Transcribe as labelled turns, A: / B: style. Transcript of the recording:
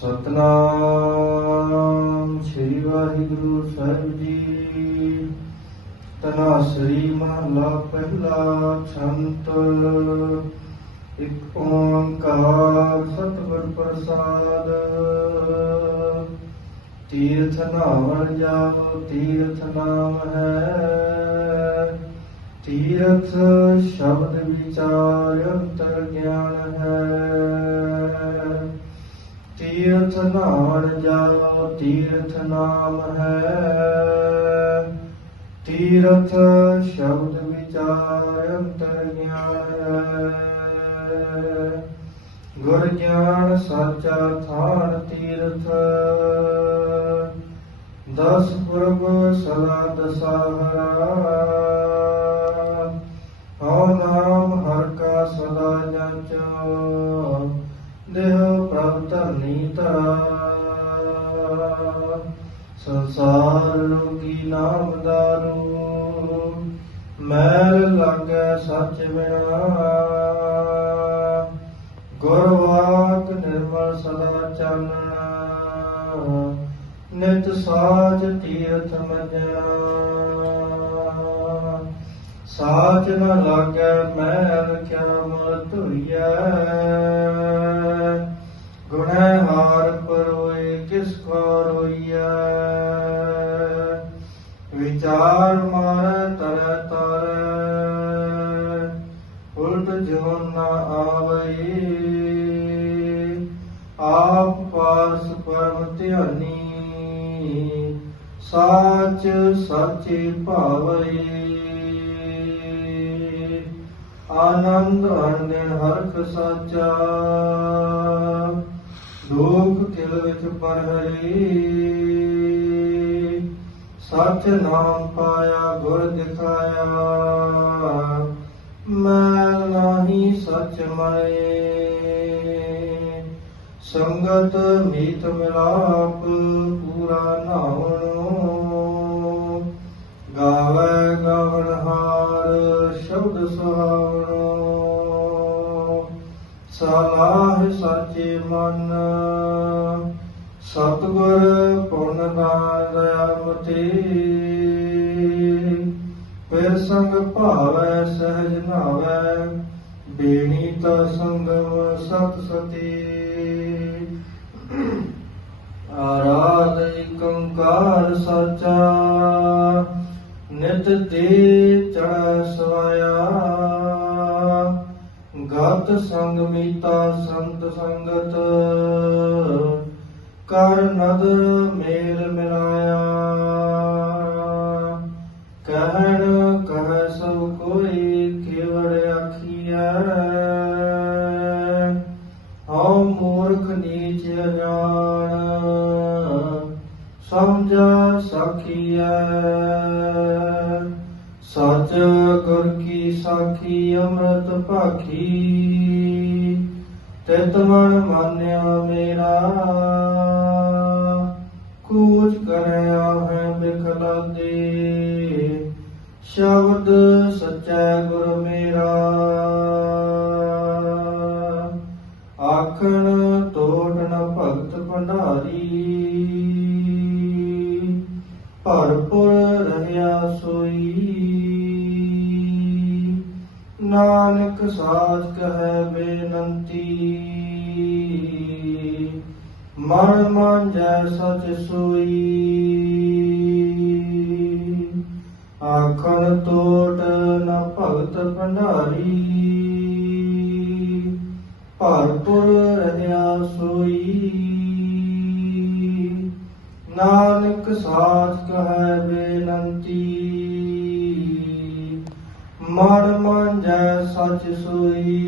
A: ਸਤਨਾਮ ਸ੍ਰੀ ਵਾਹਿਗੁਰੂ ਸਾਹਿਬ ਜੀ। ਤਨਾ ਸ੍ਰੀ ਮਹਲਾ ਪਹਿਲਾ ਛੰਤ ਇੱਕ ਓੰਕਾਰ ਸਤਿਗੁਰ ਪ੍ਰਸਾਦ। ਤੀਰਥ ਨਾਵਣ ਜਾਓ ਤੀਰਥ ਨਾਮ ਹੈ। ਤੀਰਥ ਸ਼ਬਦ ਵਿਚਾਰ ਅੰਤਰ ਗਿਆਨ ਹੈ। ਤੀਰਥ ਨਾਮ ਜਾਓ, ਤੀਰਥ ਨਾਮ ਹੈ। ਤੀਰਥ ਸ਼ਬਦ ਵਿਚਾਰ ਅੰਤਰ ਗਿਆਨ ਹੈ। ਗੁਰ ਗਿਆਨ ਸਾਚਾ ਥਾਨ ਤੀਰਥ। ਦਸ ਪ੍ਰਭ ਸਦਾ ਦਸਾਹਰਾ। ਹਉ ਨਾਮ ਹਰ ਕਾ ਸਦਾ ਜਾਂਚੋ। ਧਰਨੀ ਧਰਾ। ਸੰਸਾਰ ਰੋਗੀ ਨਾਮ ਦਾਰੂ। ਮੈਲ ਲਾਗੈ ਸੱਚ ਬਿਨਾ। ਗੁਰ ਨਿਰਮਲ ਸਦਾ ਚਾਨਣਾ ਨਿਤ ਸਾਚ ਤੀਰਥ ਮਜਣਾ ਸਾਚ ਨ ਲਾਗੈ ਮੈਲ ਕਿਆ ਮਲ ਧੁਈਐ ਗੁਣੈ ਹਾਰ ਪਰੋਏ ਕਿਸ ਕੋ ਰੋਈਐ ਵਿਚਾਰ ਮਾਰ ਤਰ ਤਰ, ਉਲਟ ਜਿਉ ਨਾ ਆਵਈ। ਆਪ ਪਾਸ ਪਰਮ ਧਿਆਨੀ, ਸਾਚ ਸਾਚੇ ਭਾਵਈ। ਆਨੰਦ ਅਨੰਦ ਹਰਖ ਸਾਚਾ ਪਰ ਹਰੀ, ਸਚ ਨਾਮ ਪਾਇਆ, ਗੁਰ ਦਿਖਾਇਆ। ਮੈਂ ਨਾਹੀ ਸਚ ਮਏ, ਸੰਗਤ ਮੀਤ ਮਿਲਾਪ ਪੂਰਾ ਨਾਵਣੋ ਗਾਵੇ ਗਵਨ ਹਾਰ ਸ਼ਬਦ ਸੁਹਾਵਣੋ ਸਲਾਹ ਸਾਚੇ ਮਨ ਸਤਗੁਰ ਪੁਨ ਦਾਨ ਫਿਰ ਸੰਗ ਭਾਵੈ ਸਹਿਜ ਨਾਵੈ, ਬੇਣੀ ਤਾ ਸੰਗਮ ਸਤ ਸਤੀ। ਆਰਾਧ ਕੰਕਾਰ ਸਾਚਾ, ਨਿਤ ਤੇ ਚੜ੍ਹ ਸਵਾਇਆ। ਗਤ ਸੰਗ ਮੀਤਾ ਸੰਤ ਸੰਗਤ ਕਰ ਨਦਰ ਮੇਲ ਮਿਲਾਇਆ। ਕਹਿਣ ਕਹ ਸਭ ਕੋਈ ਕੇਵੜ ਆਖੀਐ ਹਉ ਮੂਰਖ ਨੀਚ ਅਜਾਣ, ਸਮਝਾ ਸਖੀਐ ਸਚ ਗੁਰ ਕੀ ਸਾਖੀ, ਅੰਮ੍ਰਿਤ ਭਾਖੀ, ਤਿਤ ਮਨ ਮਾਨਿਆ ਮੇਰਾ। ਕੂਚ ਕਰਿਆ ਹੈ ਬਿਖਲਾ ਦੇ। ਸ਼ਬਦ ਸਚੈ ਗੁਰ ਮੇਰਾ। ਆਖਣ ਤੋੜਨ ਭਗਤ ਭੰਡਾਰੀ। ਭਰਪੁਰ ਰਹਿਆ ਸੋਈ। ਨਾਨਕ ਸਾਚ ਕਹੈ ਬੇਨੰਤੀ। ਮਨ ਮਨ ਜੈ ਸਚ ਸੋਈ। ਆਖਣ ਤੋਟ ਨ ਭਗਤ ਭੰਡਾਰੀ। ਭਰਪੁਰ ਰਹਿਆ ਸੋਈ। ਨਾਨਕ ਸਾਚ ਕਹੈ ਬੇਨੰਤੀ। ਮਨ ਮਨ ਜੈ ਸਚ ਸੋਈ।